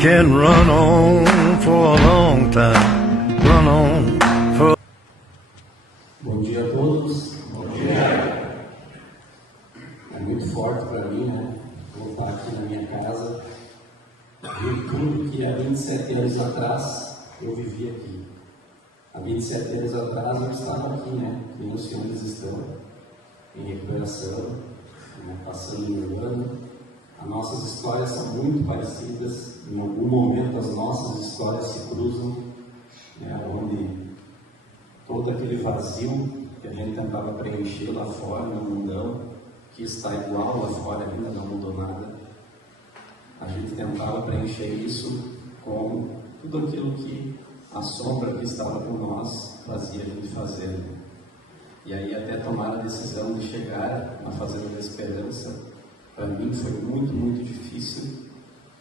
Can run on for a long time, run on for... Bom dia a todos. Bom dia. É muito forte para mim, né? Voltar aqui na minha casa, ver tudo que há 27 anos atrás eu vivi aqui. Há 27 anos atrás eu estava aqui, né? E os senhores estão em recuperação, né? Passando em ano. As nossas histórias são muito parecidas. Em algum momento as nossas histórias se cruzam, né? Onde todo aquele vazio que a gente tentava preencher lá fora no mundão, que está igual lá fora, ainda não mudou nada. A gente tentava preencher isso com tudo aquilo que a sombra que estava por nós fazia a gente fazer. E aí até tomar a decisão de chegar na Fazenda da Esperança, para mim foi muito, muito difícil.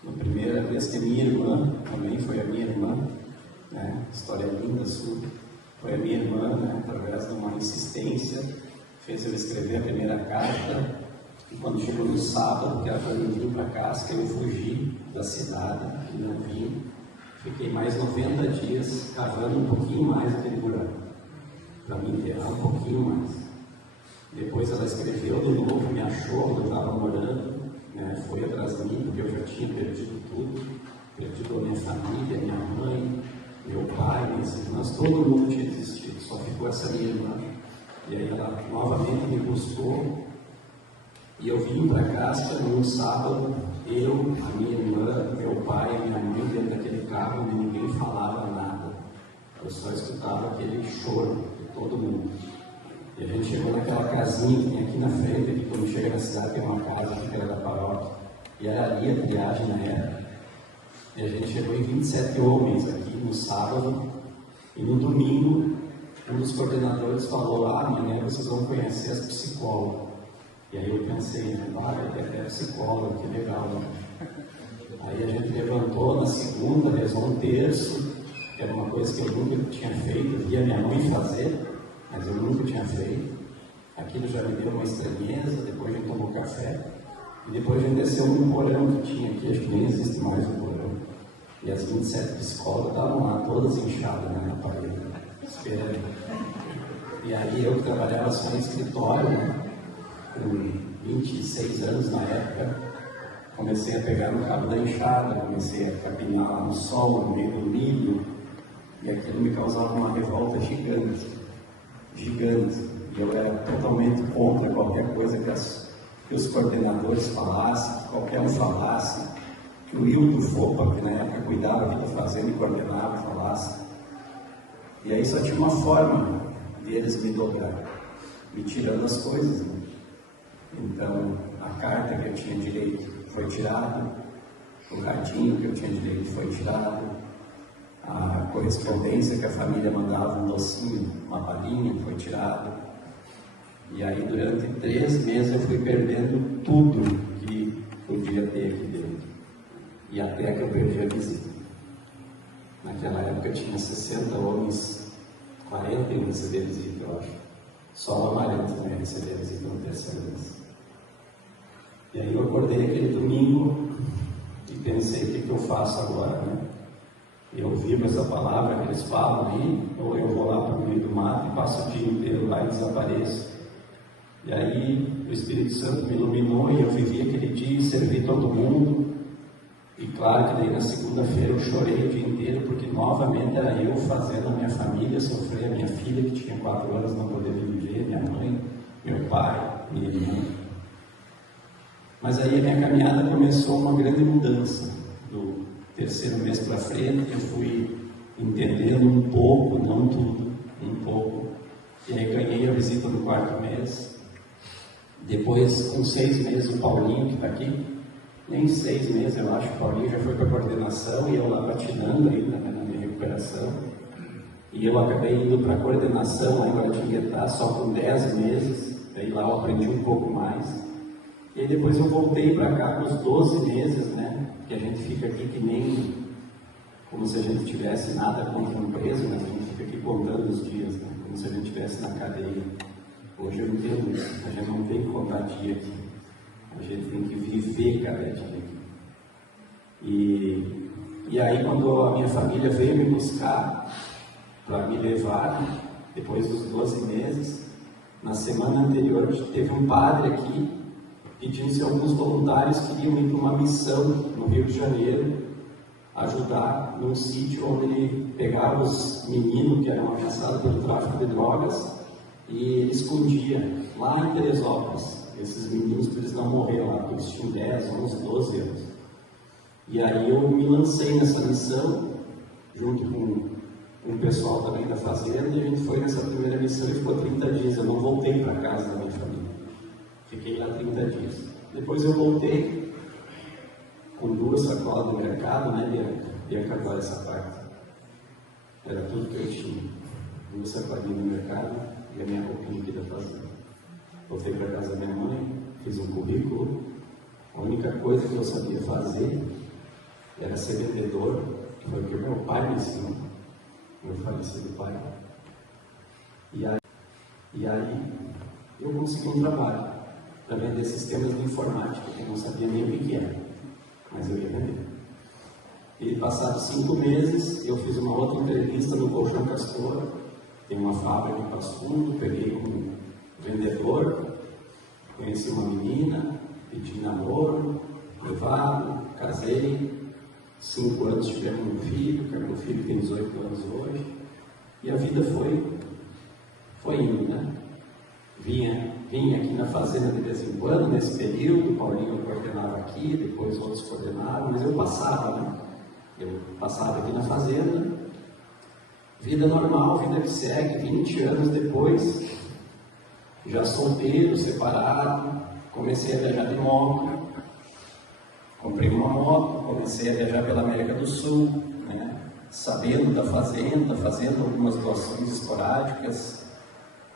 Na primeira vez que minha irmã, também foi a minha irmã, né? História linda sua, foi a minha irmã, né? Através de uma insistência, fez eu escrever a primeira carta. E quando chegou no sábado, que era para eu vir para casa, eu fugi da cidade e não vim. Fiquei mais 90 dias cavando um pouquinho mais aquele buraco, para me enterrar um pouquinho mais. Depois ela escreveu de novo, me achou onde eu estava morando, né? Foi atrás de mim, porque eu já tinha perdido tudo, perdido a minha família, minha mãe, meu pai, minhas irmãs, todo mundo tinha desistido, só ficou essa minha irmã. E aí ela novamente me buscou, e eu vim para casa num sábado, eu, a minha irmã, meu pai e minha mãe dentro daquele carro, onde ninguém falava nada. Eu só escutava aquele choro de todo mundo. E a gente chegou naquela casinha que tem aqui na frente, que quando chega na cidade tem uma casa que era da paróquia, e era ali a triagem na época. E a gente chegou em 27 homens aqui no sábado, e no domingo um dos coordenadores falou: amanhã vocês vão conhecer as psicólogas. E aí eu pensei, né, é psicóloga, que legal, né? Aí a gente levantou na segunda, rezou um terço, que era uma coisa que eu nunca tinha feito, eu via minha mãe fazer, mas eu nunca tinha feito. Aquilo já me deu uma estranheza. Depois a gente tomou café, e depois a gente desceu num porão que tinha aqui, acho que nem existe mais um porão. E as 27 psicólogas estavam lá, todas inchadas, né, na parede, esperando. E aí eu que trabalhava só em escritório, né, com 26 anos na época, comecei a pegar no cabo da enxada, comecei a capinar lá no sol, no meio do milho, e aquilo me causava uma revolta gigante, gigante. E eu era totalmente contra qualquer coisa que os coordenadores falassem, que qualquer um falasse, que o Hildo Fopa, que na época cuidava aqui da fazenda e coordenava, falasse. E aí só tinha uma forma de eles me dobrar, me tirando as coisas, né? Então, a carta que eu tinha direito foi tirada, o radinho que eu tinha direito foi tirado, a correspondência que a família mandava, um docinho, uma balinha, foi tirado. E aí, durante 3 meses, eu fui perdendo tudo que podia ter aqui dentro. E até que eu perdi a visita. Naquela época, tinha 60 homens, 40 iam receber visita, eu acho. Só o Amarante não ia receber visita no terceiro mês. E aí eu acordei aquele domingo e pensei, o que eu faço agora, né? Eu vivo essa palavra que eles falam aí, ou eu vou lá para o meio do mato e passo o dia inteiro lá e desapareço. E aí o Espírito Santo me iluminou e eu vivi aquele dia e servi todo mundo. E claro que daí na segunda-feira eu chorei o dia inteiro, porque novamente era eu fazendo a minha família sofrer, a minha filha que tinha 4 anos não poder viver, minha mãe, meu pai, minha irmã. Mas aí a minha caminhada começou uma grande mudança. Do terceiro mês para frente, eu fui entendendo um pouco, não tudo, um pouco. E aí ganhei a visita no 4º mês. Depois, com 6 meses, o Paulinho, que está aqui, nem 6 meses, eu acho, o Paulinho já foi para a coordenação e eu lá patinando ainda, né, na minha recuperação. E eu acabei indo para a coordenação lá em Guaratinguetá só com 10 meses, daí lá eu aprendi um pouco mais. E depois eu voltei para cá com os 12 meses, né? Que a gente fica aqui que nem como se a gente tivesse nada contra um preso, mas a gente fica aqui contando os dias, né? Como se a gente estivesse na cadeia. Hoje eu entendo isso. A gente não tem que contar dia aqui. A gente tem que viver cada dia aqui. E E aí, quando a minha família veio me buscar para me levar, depois dos 12 meses, na semana anterior teve um padre aqui pedindo se alguns voluntários queriam ir para uma missão no Rio de Janeiro, ajudar num sítio onde ele pegava os meninos que eram ameaçados pelo tráfico de drogas e ele escondia lá em Teresópolis. Esses meninos, para eles não morreram lá, porque eles tinham 10, 11, 12 anos. E aí eu me lancei nessa missão, junto com um pessoal também da fazenda, e a gente foi nessa primeira missão e ficou 30 dias. Eu não voltei para casa da minha família. Fiquei lá 30 dias. Depois eu voltei com 2 sacolas do mercado, né, Bianca, agora essa parte. Era tudo que eu tinha. 2 sacolinhas do mercado e a minha roupinha aqui da fazenda. Voltei para casa da minha mãe, fiz um currículo. A única coisa que eu sabia fazer era ser vendedor, que foi o que meu pai me ensinou, meu falecido pai. E aí eu consegui um trabalho para vender sistemas de informática, que eu não sabia nem o que era, mas eu ia vender. E passados 5 meses, eu fiz uma outra entrevista no Colchão Castor, tem uma fábrica em Passo Fundo, peguei um vendedor, conheci uma menina, pedi namoro, levado, casei, 5 anos tivemos um filho, que meu filho tem 18 anos hoje, e a vida foi indo, né? Vinha aqui na fazenda de vez em quando, nesse período, o Paulinho coordenava aqui, depois outros coordenavam, mas eu passava, né? Eu passava aqui na fazenda, vida normal, vida que segue, 20 anos depois, já solteiro, separado, comecei a viajar de moto, comprei uma moto, comecei a viajar pela América do Sul, né? Sabendo da fazenda, fazendo algumas doações esporádicas,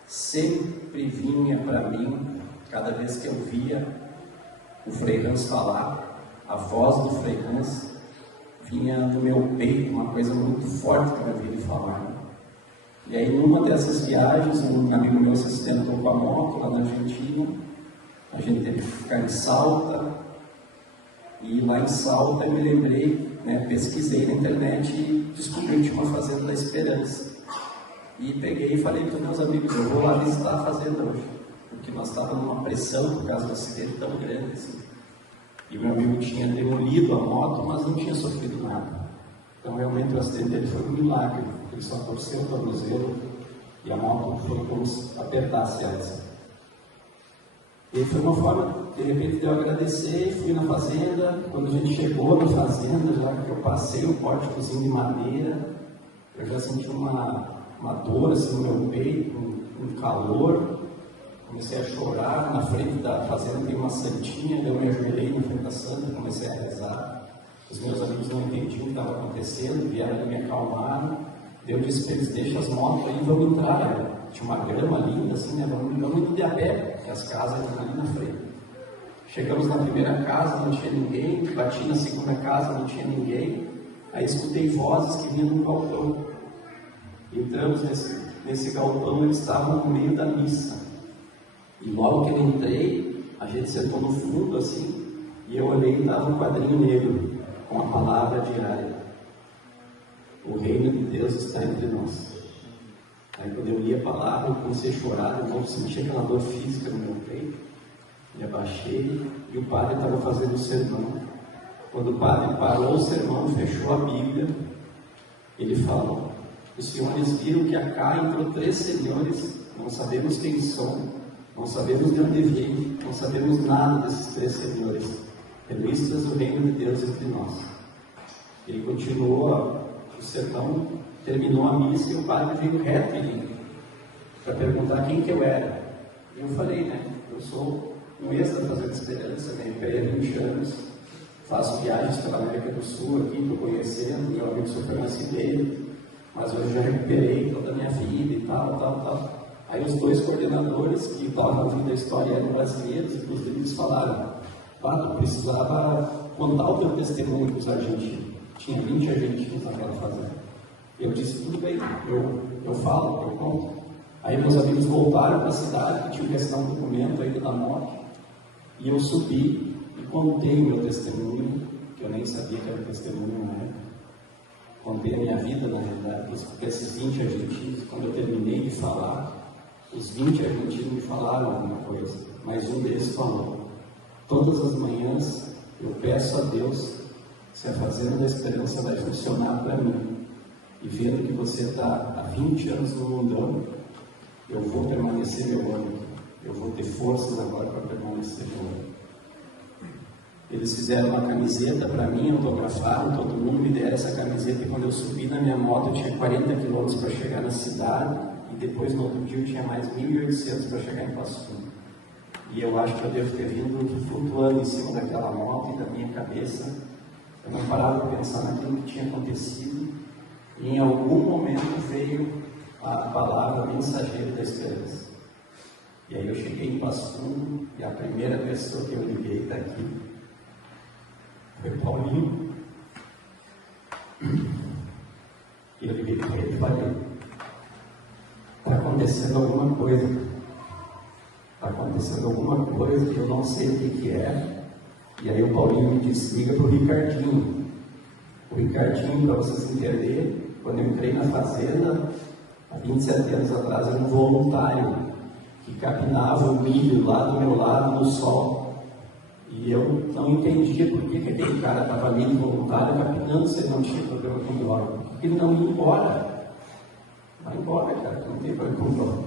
sempre vinha para mim, cada vez que eu via o Frei Hans falar, a voz do Frei Hans vinha do meu peito, uma coisa muito forte para ouvir ele falar. Né? E aí, numa dessas viagens, um amigo meu se acidentou com a moto lá na Argentina, a gente teve que ficar em Salta, e lá em Salta eu me lembrei, né, pesquisei na internet e descobri que tinha uma fazenda da Esperança. E peguei e falei para os meus amigos, eu vou lá visitar a fazenda hoje, porque nós estávamos numa pressão por causa do acidente tão grande assim. E o meu amigo tinha demolido a moto, mas não tinha sofrido nada. Então realmente o acidente dele foi um milagre, ele só torceu o tornozelo e a moto foi como se apertasse ela. Assim. E foi uma forma, de repente, de eu agradecer, fui na fazenda, quando a gente chegou na fazenda, já que eu passei o pórticozinho de madeira, eu já senti uma dor assim no meu peito, um calor, comecei a chorar, na frente da fazenda tem uma santinha, eu me ajoelhei na frente da santa, comecei a rezar, os meus amigos não entendiam o que estava acontecendo, vieram me acalmar, eu disse para eles, deixa as motos aí, vamos entrar, tinha uma grama linda assim, né? Vamos indo de a pé, porque as casas estão ali na frente. Chegamos na primeira casa, não tinha ninguém, bati na segunda casa, não tinha ninguém, aí escutei vozes que vinham do galpão. Entramos nesse galpão, eles estavam no meio da missa. E logo que eu entrei, a gente sentou no fundo assim, e eu olhei e estava um quadrinho negro, com a palavra diária. O reino de Deus está entre nós. Aí quando eu li a palavra, eu comecei a chorar, eu não senti aquela dor física no meu peito. Me abaixei e o padre estava fazendo o sermão. Quando o padre parou o sermão, fechou a Bíblia, ele falou: os senhores viram que acá entrou 3 senhores, não sabemos quem são, não sabemos de onde vêm, não sabemos nada desses 3 senhores. Revistas do reino de Deus entre nós. Ele continuou o sermão, terminou a missa e o padre veio reto em mim para perguntar quem que eu era. E eu falei, né, eu sou um ex da Fazenda Esperança, né, há 20 anos, faço viagens pela América do Sul aqui, estou conhecendo, meu amigo sofreu um acidente, mas hoje já recuperei toda a minha vida e tal. Aí os 2 coordenadores que estavam ouvindo a história eram brasileiros, inclusive eles falaram, tu precisava contar o teu testemunho para os argentinos. Tinha 20 argentinos naquela fazenda. Eu disse, tudo bem, eu falo, eu conto. Aí meus amigos voltaram para a cidade, que tinham que assinar um documento ainda da moto, e eu subi e contei o meu testemunho, que eu nem sabia que era testemunho na época. interromper a minha vida, na realidade, porque esses 20 argentinos, quando eu terminei de falar, os 20 argentinos me falaram alguma coisa, mas um deles falou: todas as manhãs eu peço a Deus se a Fazenda da Esperança vai funcionar para mim, e vendo que você está há 20 anos no mundão, eu vou permanecer meu ano, eu vou ter forças agora para permanecer meu ano. Eles fizeram uma camiseta para mim, autografaram, todo mundo me deram essa camiseta, e quando eu subi na minha moto eu tinha 40 quilômetros para chegar na cidade, e depois no outro dia eu tinha mais 1.800 para chegar em Passo Fundo. E eu acho que eu devo ter vindo flutuando em cima daquela moto e da minha cabeça. Eu não parava de pensar naquilo que tinha acontecido, e em algum momento veio a palavra mensageiro da esperança. E aí eu cheguei em Passo Fundo, e a primeira pessoa que eu liguei está aqui, foi Paulinho. E eu liguei para ele e falei: está acontecendo alguma coisa. Está acontecendo alguma coisa que eu não sei o que é. E aí o Paulinho me disse: liga para o Ricardinho. O Ricardinho, para vocês entenderem, quando eu entrei na fazenda, há 27 anos atrás, era um voluntário que capinava o milho lá do meu lado no sol. E eu não entendia por que aquele cara estava ali voluntário capinando se ele não tinha problema com droga. Porque ele não ia embora. Vai embora, cara, não tem problema com droga.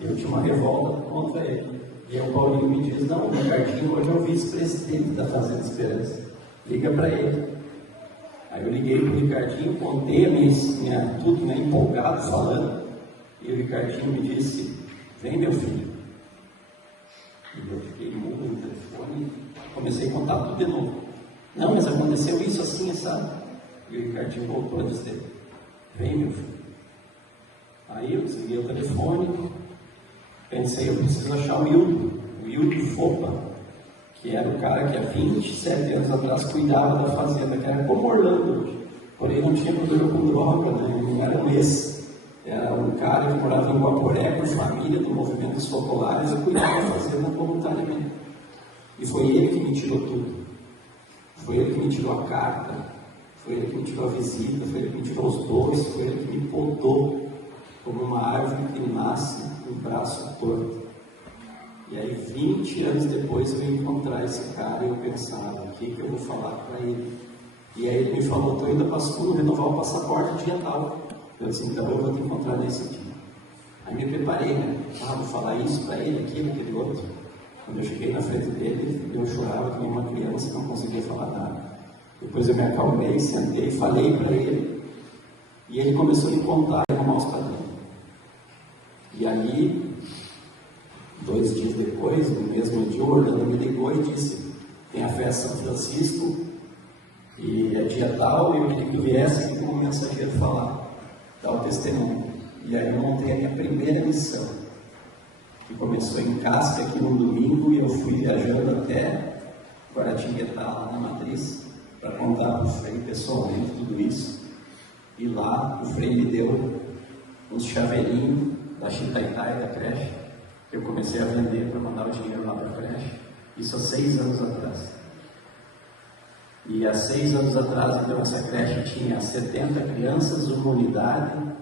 Eu tinha uma revolta contra ele. E aí o Paulinho me diz: não, o Ricardinho hoje é o vice-presidente da Fazenda Esperança. Liga para ele. Aí eu liguei para o Ricardinho, contei a minha tudo, né, empolgado, falando. E o Ricardinho me disse: vem, meu filho. E eu fiquei mudo no telefone, comecei a contar tudo de novo. Não, mas aconteceu isso assim, sabe? E o Ricardinho voltou a dizer: vem, meu filho. Aí eu desliguei o telefone, pensei: eu preciso achar o Hildo Fopa, que era o cara que há 27 anos atrás cuidava da fazenda, que era como Orlando hoje. Porém não tinha problema com droga, né? Não era um ex. Era um cara que morava em Guaporé, com família do movimento dos populares, e cuidava da fazenda voluntariamente. E foi ele que me tirou tudo. Foi ele que me tirou a carta, foi ele que me tirou a visita, foi ele que me tirou os dois, foi ele que me podou como uma árvore que nasce no braço torto. E aí 20 anos depois eu ia encontrar esse cara e eu pensava: o que eu vou falar para ele? E aí ele me falou: estou indo para Passo Fundo renovar o passaporte dia tal. Eu disse: então eu vou te encontrar nesse dia. Aí me preparei, né? Vou falar isso para ele, aquilo, aquele outro. Quando eu cheguei na frente dele, eu chorava que nem uma criança, não conseguia falar nada. Depois eu me acalmei, sentei, falei para ele. E ele começou a me contar e arrumar os padrões. E aí, 2 dias depois, no mesmo dia, o Orlando me ligou e disse: tem a festa São Francisco, e é dia tal, e eu queria que viesse aqui como mensageiro falar, dar o testemunho. E aí eu montei a minha primeira missão, que começou em Casca aqui no domingo, e eu fui viajando até Guaratinguetá, lá na Matriz, para contar para o Frei pessoalmente tudo isso. E lá o Frei me deu uns chaveirinhos da Chitaitá e da creche, que eu comecei a vender para mandar o dinheiro lá para a creche. Isso há 6 anos atrás. E há 6 anos atrás, então, essa creche tinha 70 crianças, uma unidade.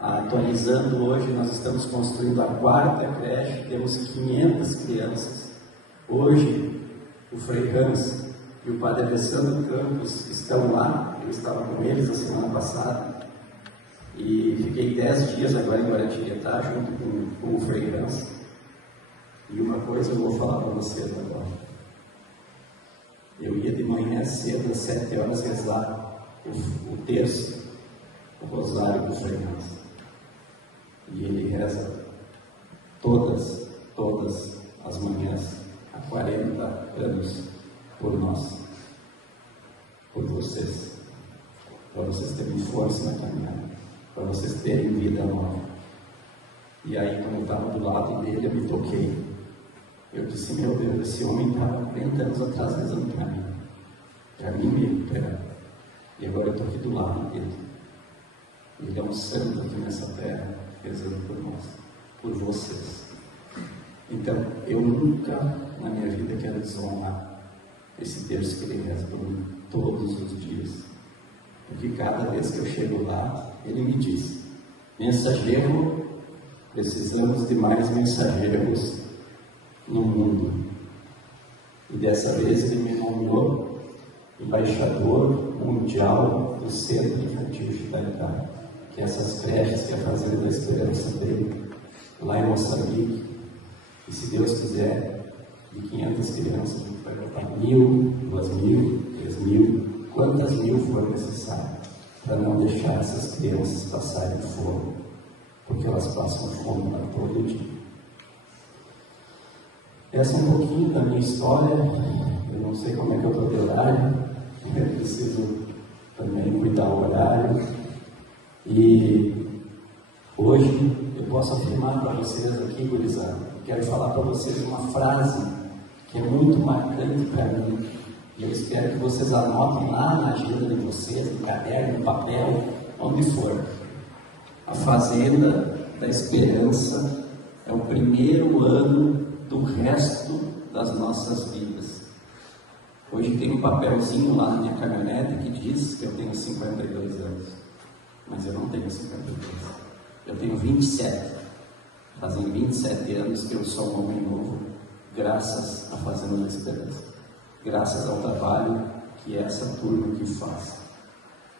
Atualizando hoje, nós estamos construindo a 4ª creche, temos 500 crianças. Hoje, o Frei Hans e o Padre Alessandro Campos estão lá, eu estava com eles a semana passada, e fiquei 10 dias agora em Guaratinguetá, junto com o Frei Hans. E uma coisa eu vou falar para vocês agora. Eu ia de manhã cedo, às 7 horas, rezar o terço, o rosário do Frei Hans. E ele reza todas as manhãs, há 40 anos, por nós, por vocês, para vocês terem força na caminhada, para vocês terem vida nova. E aí, quando eu estava do lado dele, eu me toquei. Eu disse: meu Deus, esse homem estava 40 anos atrás rezando para mim mesmo, e agora eu estou aqui do lado dele. Ele é um santo aqui nessa terra, rezando por nós, por vocês. Então, eu nunca na minha vida quero desonrar esse terço que ele reza por mim todos os dias. porque cada vez que eu chego lá, ele me diz: mensageiro, precisamos de mais mensageiros no mundo. E dessa vez ele me nomeou embaixador mundial do Centro Infantil Chitaricá, que é essas creches que é a Fazenda da Esperança dele, lá em Moçambique. E se Deus quiser, de 500 crianças, a gente vai botar 1.000, 2.000, 3.000, quantas mil for necessário, para não deixar essas crianças passarem fome, porque elas passam fome lá todo dia. Essa é um pouquinho da minha história. Eu não sei como é que eu estou de horário, eu preciso também cuidar do horário. E hoje eu posso afirmar para vocês aqui, gurizada, quero falar para vocês uma frase que é muito marcante para mim, e eu espero que vocês anotem lá na agenda de vocês, no caderno, no papel, onde for. A Fazenda da Esperança é o primeiro ano do resto das nossas vidas. Hoje tem um papelzinho lá na minha caminhonete que diz que eu tenho 52 anos, mas eu não tenho 52, eu tenho 27. Fazem 27 anos que eu sou um homem novo, graças à Fazenda da Esperança, graças ao trabalho que essa turma aqui faz.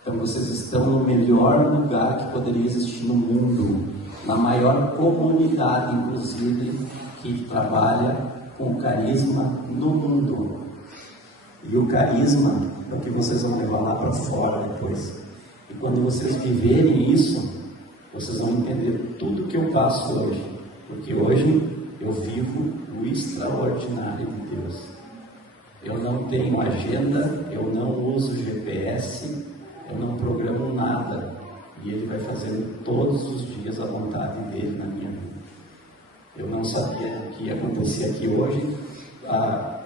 Então vocês estão no melhor lugar que poderia existir no mundo, na maior comunidade, inclusive, que trabalha com carisma no mundo. E o carisma é o que vocês vão levar lá para fora depois. E quando vocês viverem isso, vocês vão entender tudo que eu passo hoje. Porque hoje eu vivo o extraordinário de Deus. Eu não tenho agenda, eu não uso GPS, eu não programo nada. E Ele vai fazendo todos os dias a vontade dEle na minha vida. Eu não sabia o que ia acontecer aqui hoje, há,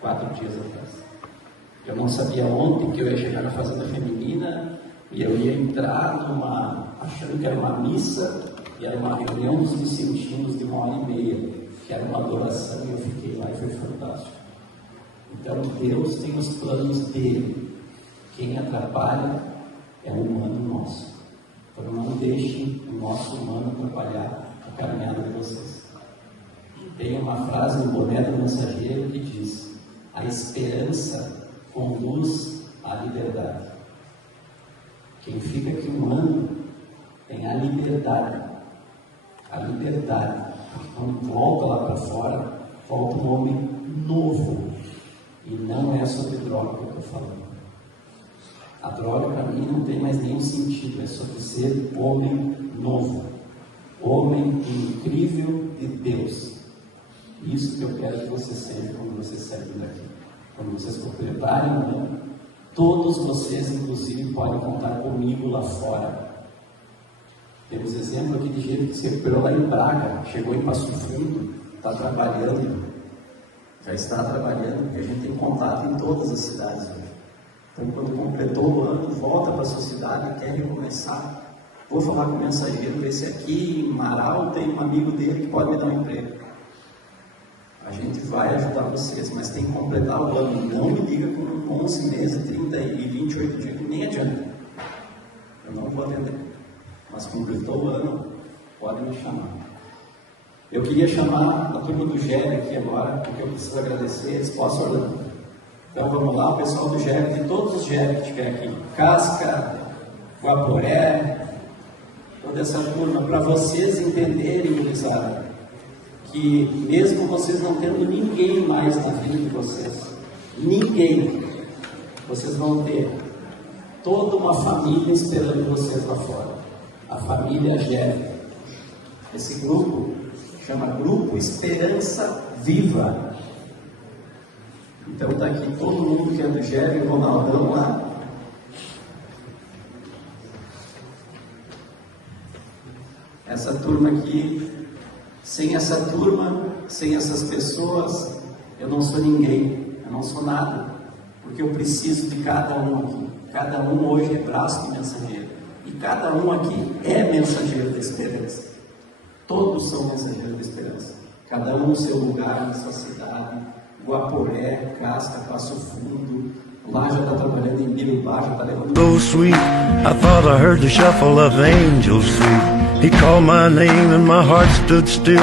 4 dias atrás. Eu não sabia ontem que eu ia chegar na Fazenda Feminina e eu ia entrar achando que era uma missa, e era uma reunião dos vicentinos de 1h30, que era uma adoração, e eu fiquei lá e foi fantástico. Então Deus tem os planos dele. Quem atrapalha é o humano nosso. Então não deixem o nosso humano atrapalhar a caminhada de vocês. Tem uma frase no boné do mensageiro que diz: a esperança conduz à liberdade. Quem fica aqui um ano tem a liberdade. A liberdade. Porque quando volta lá para fora, volta um homem novo. E não é sobre droga que eu estou falando. A droga para mim não tem mais nenhum sentido. É sobre ser homem novo. Homem incrível de Deus. Isso que eu quero que vocês sejam quando vocês saírem daqui. Quando vocês completarem o ano, todos vocês, inclusive, podem contar comigo lá fora. Temos exemplo aqui de gente que se recuperou lá em Braga, chegou em Passo Fundo, está trabalhando, já está trabalhando, porque a gente tem contato em todas as cidades hoje. Então, quando completou o ano, volta para a sua cidade e quer recomeçar. Vou falar com o mensageiro, ver se aqui em Marau tem um amigo dele que pode me dar um emprego. A gente vai ajudar vocês, mas tem que completar o ano. Não me liga com 11 meses, 30 e 28 dias, que nem adianta. Eu não vou atender. Mas completou o ano, pode me chamar. Eu queria chamar a turma do GEB aqui agora, porque eu preciso agradecer eles. Posso, Orlando? Então vamos lá, o pessoal do GEB, de todos os GEB que estiver aqui. Casca, Guaporé, toda essa turma, para vocês entenderem, gurizada, que mesmo vocês não tendo ninguém mais na vida de vocês, vocês vão ter toda uma família esperando vocês lá fora. A família GEB. Esse grupo chama Grupo Esperança Viva. Então está aqui todo mundo que é do GEB, o Ronaldão lá. Essa turma aqui, sem essa turma, sem essas pessoas, eu não sou ninguém, eu não sou nada, porque eu preciso de cada um aqui. Cada um hoje é braço de mensageiro, e cada um aqui é mensageiro da esperança. Todos são mensageiros da esperança, cada um no seu lugar, na sua cidade. Guaporé, Casca, Passo Fundo, Lá já está trabalhando em Birubá, já está levando. So sweet, I thought I heard the shuffle of angels' feet. He called my name and my heart stood still.